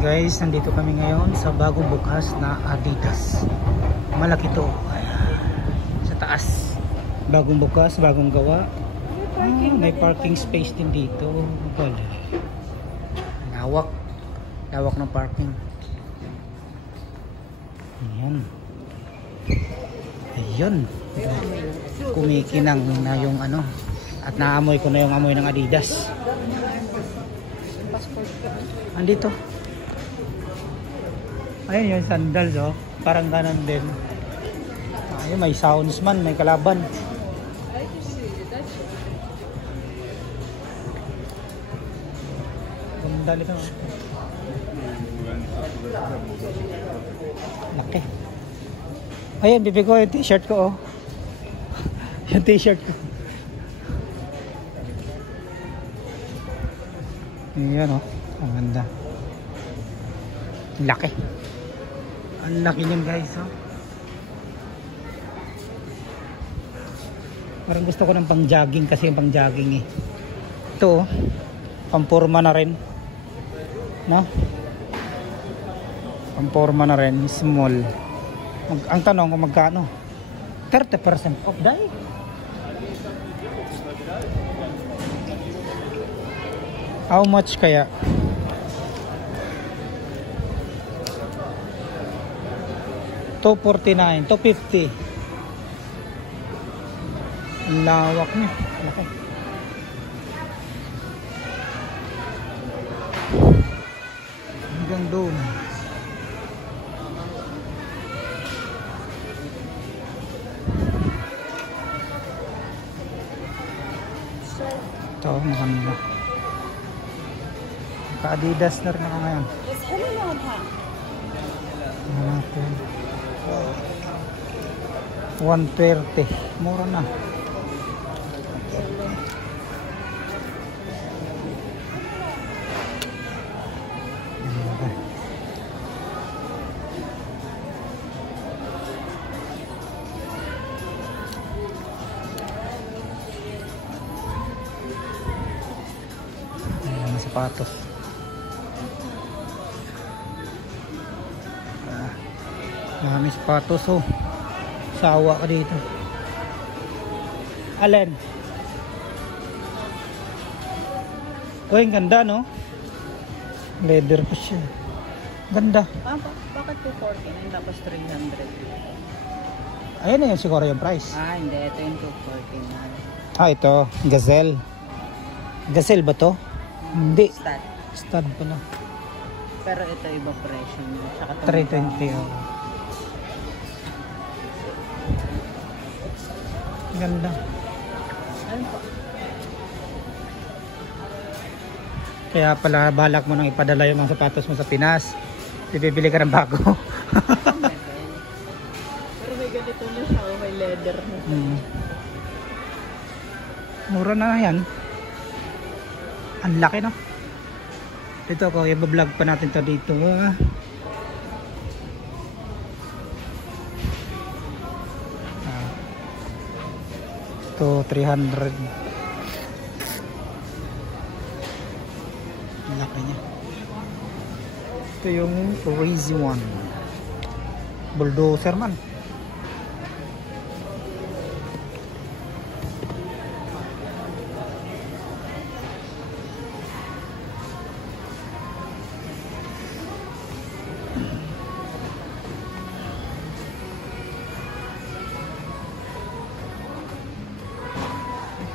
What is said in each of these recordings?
Guys, nandito kami ngayon sa bagong bukas na Adidas. Malaki to. Sa taas. Bagong bukas, bagong gawa. May parking space din dito. Lawak. Lawak ng parking. Ayan. Ayun. Kumikinang na yung ano. At naamoy ko na yung amoy ng Adidas. Andito. Ayun yung sandals, oh. Parang ganon din. Ayun, may sounds man, may kalaban. Ganda nito. Laki. Ayun, bibig ko yung t-shirt ko, oh. Yung t-shirt ko. Ayan, oh. Ang ganda. Laki. Ang laki niyan, guys, oh. Parang gusto ko ng pang jogging kasi yung pang jogging, eh. Ito, oh. Pamporma na rin. No? Pamporma na rin. Small. Ang tanong kung magkano? 30% off dahil. How much kaya? $249, $250. Ang lawak niya. Laki. Hanggang doon. Ito, maganda. Ka-Adidas na rin ako ngayon. Natin. 130. Mura na. Ayan, sapatos. Marami sapatos, oh. Sawa ka dito. Alin? Oh, yung ganda, no? Leather pa siya. Ganda. Bakit 249 tapos 300? Ayan na yun siguro yung price. Hindi. Ito yung 249. Ito. Gazelle. Gazelle ba to? Hindi. Stud. Stud pala. Pero ito iba presyo niya. 320, oh. Ganda. Ayun po. Kaya pala balak mo nang ipadala yung mga sapatos mo sa Pinas. Bibili ka ng bago. Pero may ganito na siya. May leather na. Mura na yan. Ang laki, no? Ito ako, i-vlog pa natin to dito. Ito 300. Laki niya. Ito yung crazy one. Bulldozer man.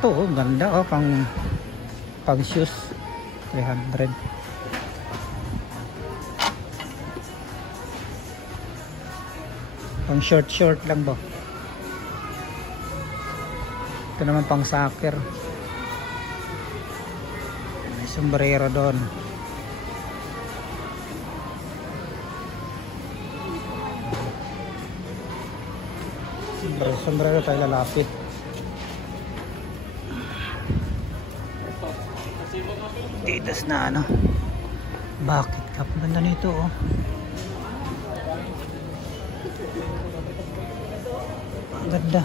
Ito, oh, ganda, oh, pang shoes. 300. Pang short lang ba? Ito naman pang soccer. May sombrero doon. Sombrero tayo lalapit. Adidas na ano. Bakit ka? Ganda nito, oh. Ang ganda.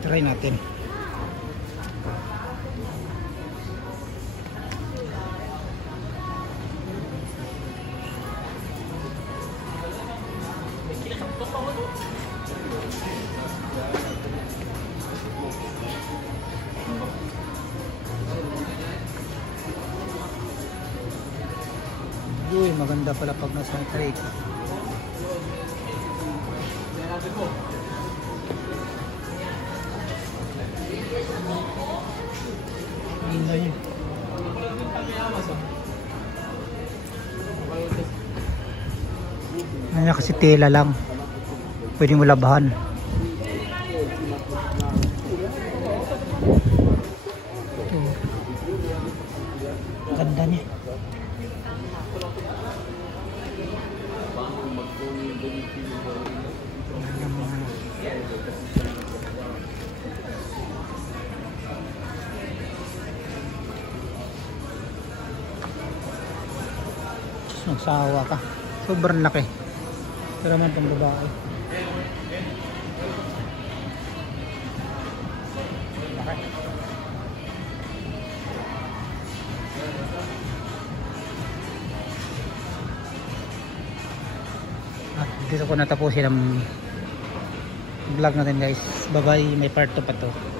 Try natin. Uy, maganda pala pag nasa trade. Ganda niya. Ano kasi tela lang. Pwede mo labahan. Ito. Ganda niya. Nagsawa ka. Sobrang laki. Pero naman pang babae. At dito ko natapusin ang vlog natin guys. Bye bye. May part 2 pa to.